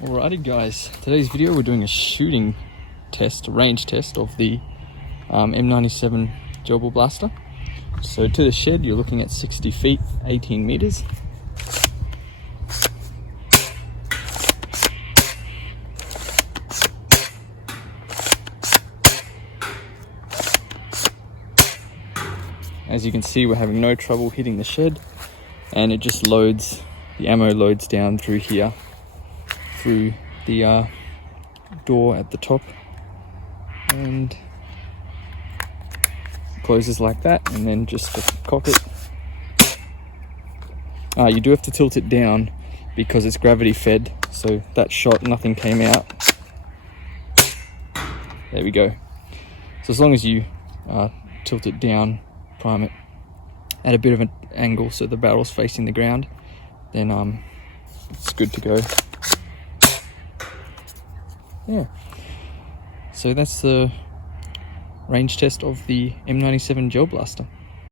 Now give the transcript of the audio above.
Alrighty guys, today's video we're doing a shooting test, a range test of the M97 Gel Blaster. So to the shed you're looking at 60 feet, 18 meters. As you can see, we're having no trouble hitting the shed, and it just loads, the ammo loads down through here, through the door at the top, and closes like that, and then just cock it. You do have to tilt it down because it's gravity fed, so that shot, nothing came out. There we go. So as long as you tilt it down, prime it at a bit of an angle so the barrel's facing the ground, then it's good to go. Yeah, so that's the range test of the M97 Gel Blaster.